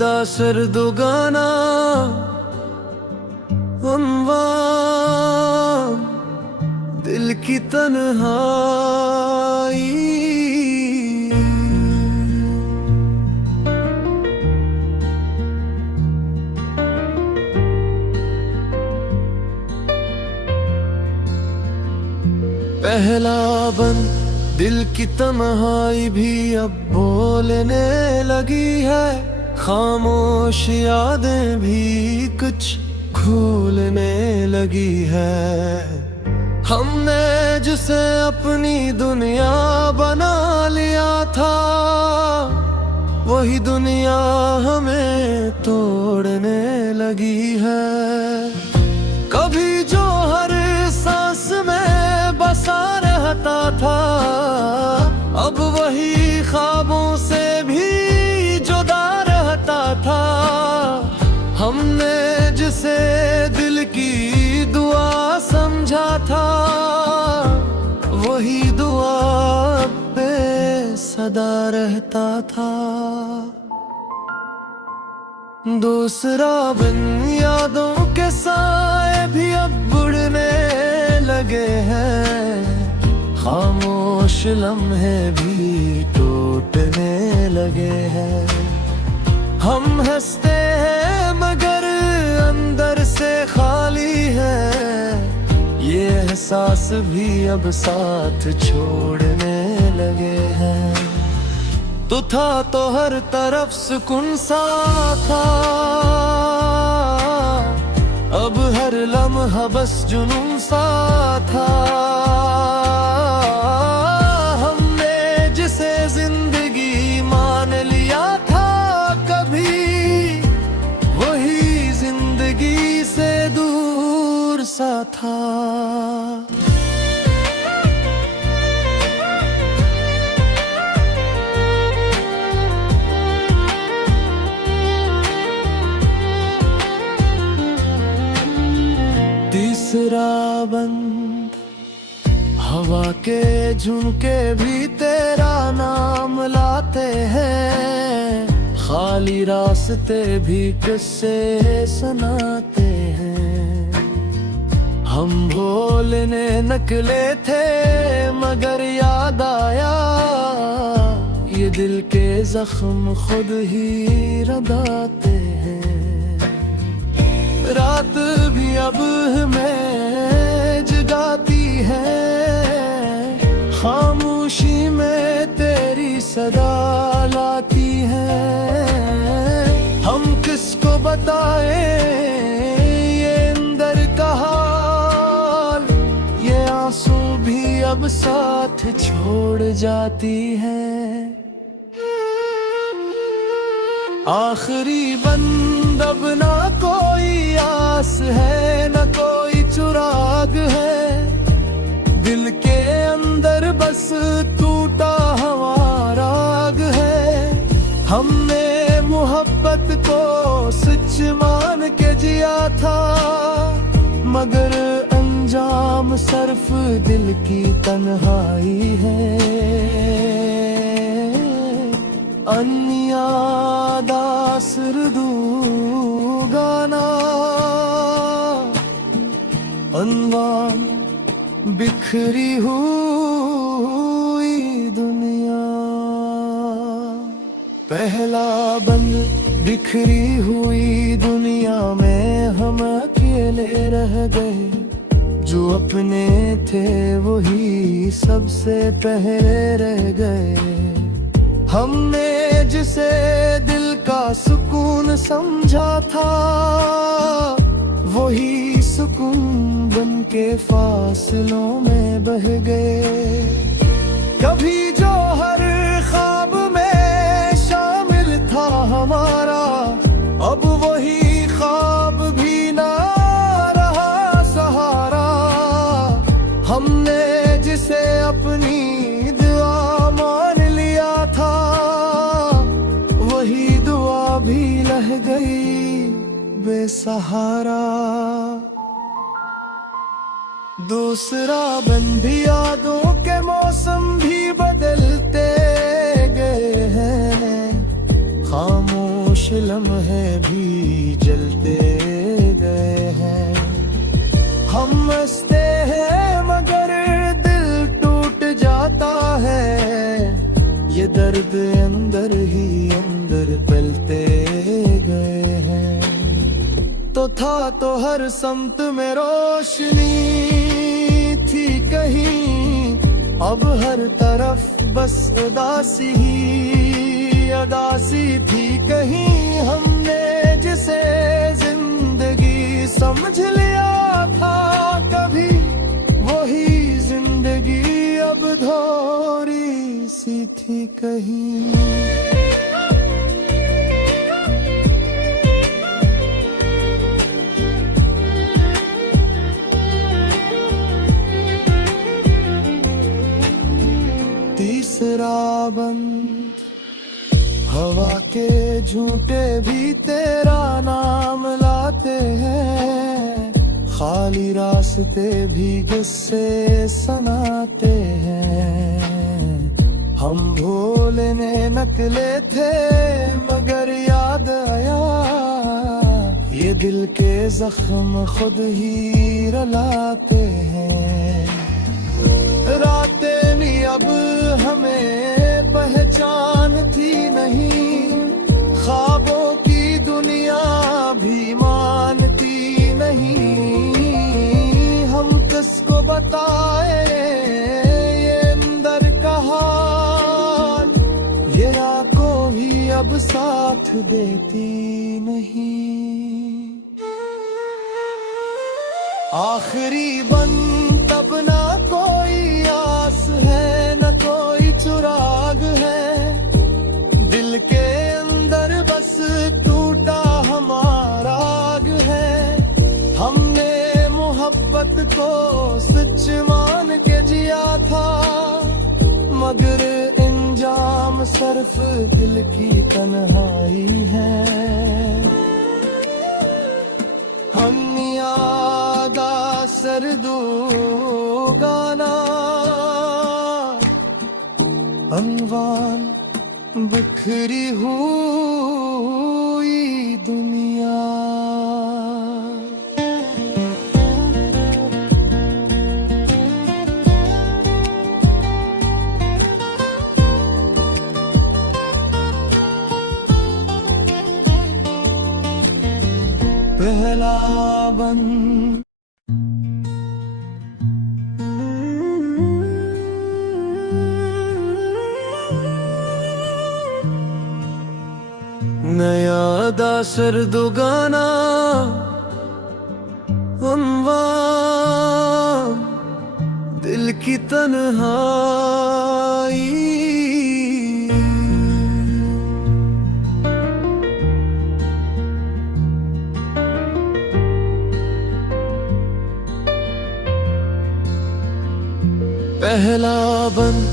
दा सर्दुगाना उन्वान दिल की तन्हाई। पहला बंद दिल की तन्हाई भी अब बोलने लगी है, खामोश यादें भी कुछ भूलने लगी है। हमने जिसे अपनी दुनिया बना लिया था, वही दुनिया हमें तोड़ने लगी है। कभी जो हर सांस में बसा रहता था, अब वही ख्वाबों से भी जुदा रहता था। हमने जिसे दिल की दुआ समझा था, वही दुआ बेसदा रहता था। दूसरा बिन यादों के साए भी अब बुड़ने लगे हैं, खामोश लम्हे भी टूटने लगे हैं। हम हंसते हैं मगर अंदर से खाली है, ये एहसास भी अब साथ छोड़ने लगे हैं। तो था तो हर तरफ सुकून सा था, अब हर लम्हा बस जुनून सा था। हमने जिसे जिंदगी मान लिया था कभी, वही जिंदगी से दूर सा था। तीसरा बंद हवा के झुमके भी तेरा नाम लाते हैं, खाली रास्ते भी किस्से सुनाते हैं। हम भूलने निकले थे मगर याद आया, ये दिल के जख्म खुद ही रदाते हैं। रात भी अब हमें जगाती है, खामोशी में तेरी सदा लाती है। हम किसको बताएं ये अंदर का हाल, ये आंसू भी अब साथ छोड़ जाती है। आखिरी बंद अब ना कोई आस है, न कोई चुराग है, दिल के अंदर बस टूटा हमारा राग है। हमने मोहब्बत को सच मान के जिया था, मगर अंजाम सिर्फ दिल की तन्हाई है। अन्यादा सर्दुगाना अनवान बिखरी हुई दुनिया। पहला बंद बिखरी हुई दुनिया में हम अकेले रह गए, जो अपने थे वही सबसे पहले रह गए। हमने जिसे दिल का सुकून समझा था, वही सुकून बन के फासलों में बह गए। कभी जो हर ख्वाब में शामिल था हमारा, अब वही ख्वाब भी ना रहा सहारा। हमने जिसे अपनी दुआ मान लिया था, वही दुआ भी रह गई बेसहारा। दूसरा बंद यादों के मौसम भी बदलते गए हैं, खामोश लम्हे अंदर ही अंदर पलते गए हैं। तो था तो हर समत में रोशनी थी कहीं, अब हर तरफ बस उदासी ही उदासी थी कहीं। हमने जिसे जिंदगी समझ लिया था कभी, वही जिंदगी अब थोड़ी सी थी कहीं। तीसरा बंद, हवा के झूठे भी तेरा नाम लाते हैं, खाली रास्ते भी गुस्से सुनाते हैं। हम भूलने नकले थे मगर याद आया, ये दिल के जख्म खुद ही रुलाते हैं। रातें भी अब हमें पहचान थी नहीं, ख्वाबों की दुनिया भी मानती नहीं। हम किसको बताए ये अंदर का हाल, ये आंखों भी अब साथ देती नहीं। आखिरी बंद तब ना कोई आस है न कोई चुराग है, दिल के अंदर बस टूटा हमारा आग है। हमने मोहब्बत को सच मान के जिया था, मगर इंजाम सिर्फ दिल की तन्हाई है। हम यादा सरदू गाना अनवान बिखरी हुई दुनिया। पहला बंद, नया दासर दुगाना उन्वान दिल की तन्हाई। पहला बंद,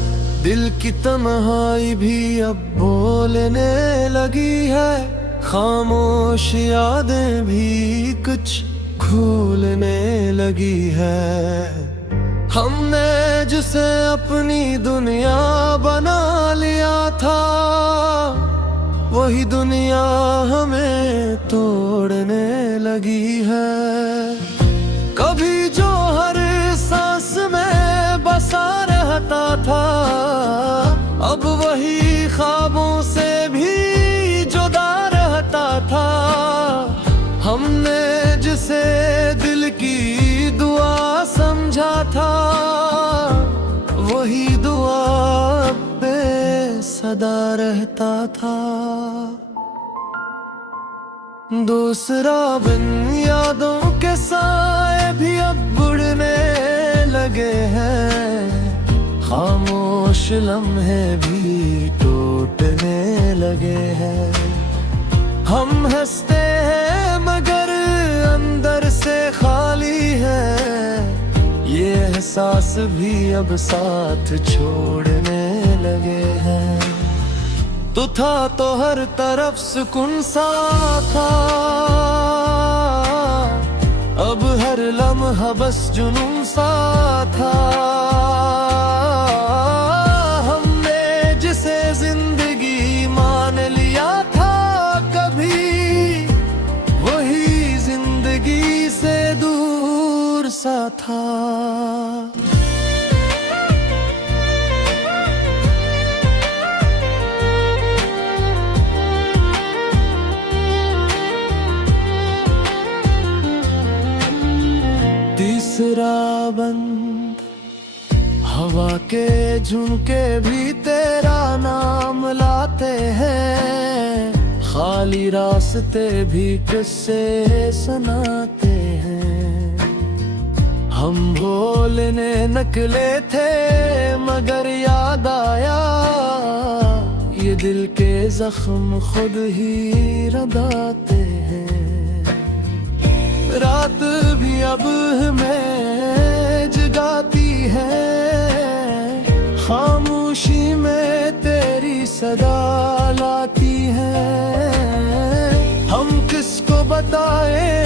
दिल की तन्हाई भी अब बोलने लगी है, खामोश यादें भी कुछ भूलने लगी है। हमने जिसे अपनी दुनिया बना लिया था, वही दुनिया हमें तोड़ने लगी है। कभी जो हर सांस में बसा रहता था, अब वही ख्वाबों से भी जुदा रहता था। हमने जिसे दिल की दुआ समझा था, वही दुआ बेसदा रहता था। दूसरा बिन यादों के साए भी अब बुड़ने लगे हैं, खामोश लम्हे भी टूटने लगे हैं। हम हंसते हैं मगर अंदर से खाली है, ये एहसास भी अब साथ छोड़ने लगे हैं। तू था तो हर तरफ सुकून सा था, अब हर लम्हा बस जुनून सा था। हमने जिसे जिंदगी मान लिया था कभी, वही जिंदगी से दूर सा था। तीसरा बंद। हवा के झुमके भी तेरा नाम लाते हैं, खाली रास्ते भी किस्से सुनाते हैं। हम भूलने निकले थे मगर याद आया, ये दिल के जख्म खुद ही रंधाते हैं। रात भी अब हमें जगाती है, खामोशी में तेरी सदा लाती है। हम किसको बताएं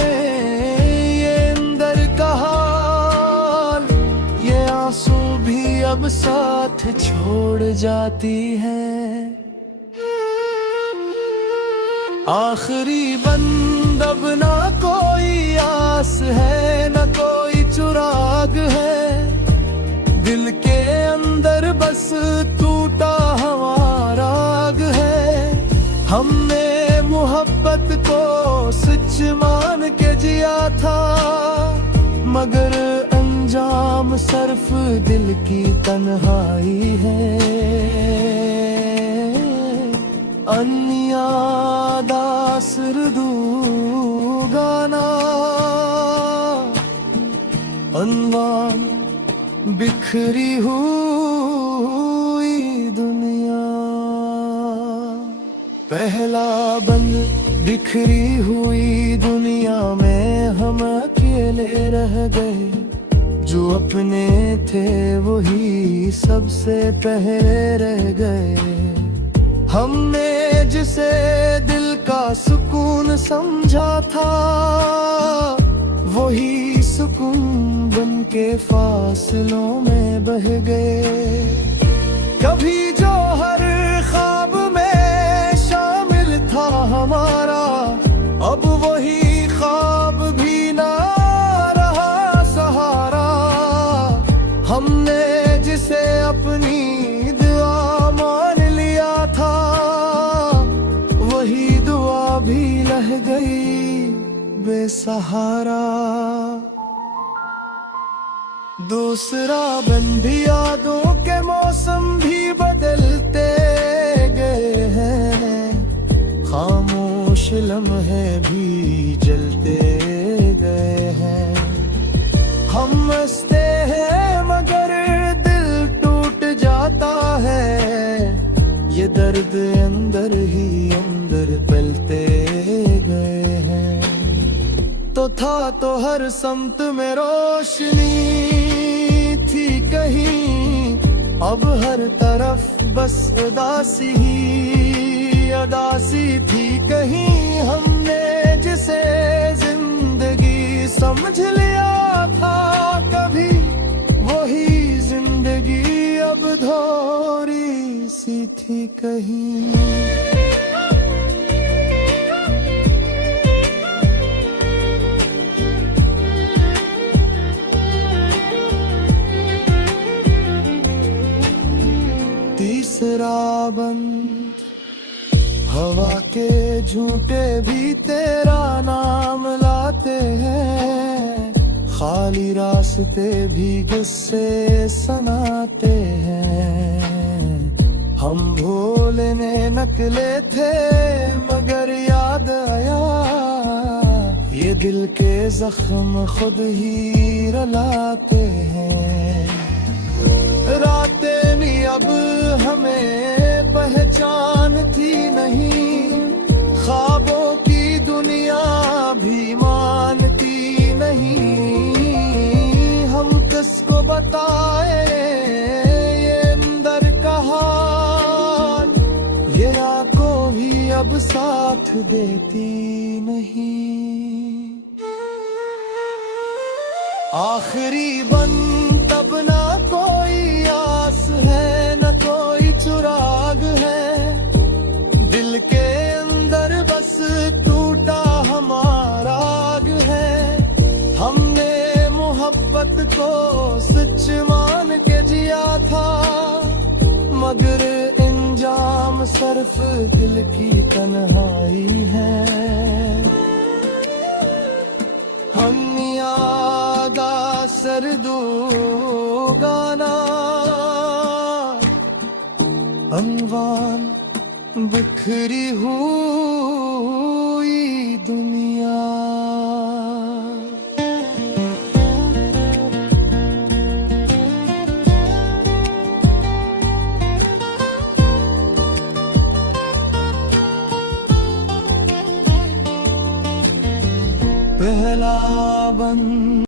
ये अंदर का हाल, ये आंसू भी अब साथ छोड़ जाती है। आखिरी बंद, अब ना कोई आस है ना कोई चुराग है, दिल के अंदर बस टूटा हमारा राग है। हमने मोहब्बत को सच मान के जिया था, मगर अंजाम सिर्फ दिल की तन्हाई है। अन्यादा सुरदू गाना अनवान बिखरी हुई दुनिया। पहला बंद, बिखरी हुई दुनिया में हम अकेले रह गए, जो अपने थे वही सबसे पहले रह गए। हमने जिसे दिल का सुकून समझा था, वही सुकून बन के फासलों में बह गए। कभी जो हर ख्वाब में शामिल था हमारा, अब वही ख्वाब भी ना रहा सहारा। हमने जिसे अपनी दुआ मान लिया था, वही दुआ भी रह गई बेसहारा। दूसरा बंद, यादों के मौसम भी बदलते गए हैं, खामोश लम्हे भी जलते गए हैं। हम हंसते हैं मगर दिल टूट जाता है, ये दर्द अंदर ही अंदर पलते गए हैं। तो था तो हर समत में रोशनी थी कहीं, अब हर तरफ बस उदासी ही उदासी थी कहीं। हमने जिसे जिंदगी समझ लिया था कभी, वही जिंदगी अब धोरी सी थी कहीं। तीसरा बंद, हवा के झूठे भी तेरा नाम लाते हैं, खाली रास्ते भी गुस्से सुनाते हैं। हम भूलने निकले थे मगर याद आया, ये दिल के जख्म खुद ही रुलाते हैं। रातें भी अब हमें पहचानती नहीं, ख्वाबों की दुनिया भी मानती नहीं। हम किसको बताए ये अंदर का हाल, ये आंखों भी अब साथ देती नहीं। आखिरी बंद, तब ना कोई आस है न कोई चुराग है, दिल के अंदर बस टूटा हमारा राग है। हमने मोहब्बत को सच मान के जिया था, मगर इंजाम सिर्फ दिल की तन्हाई है। हम यादा कर दो गाना अनवान बिखरी हूँ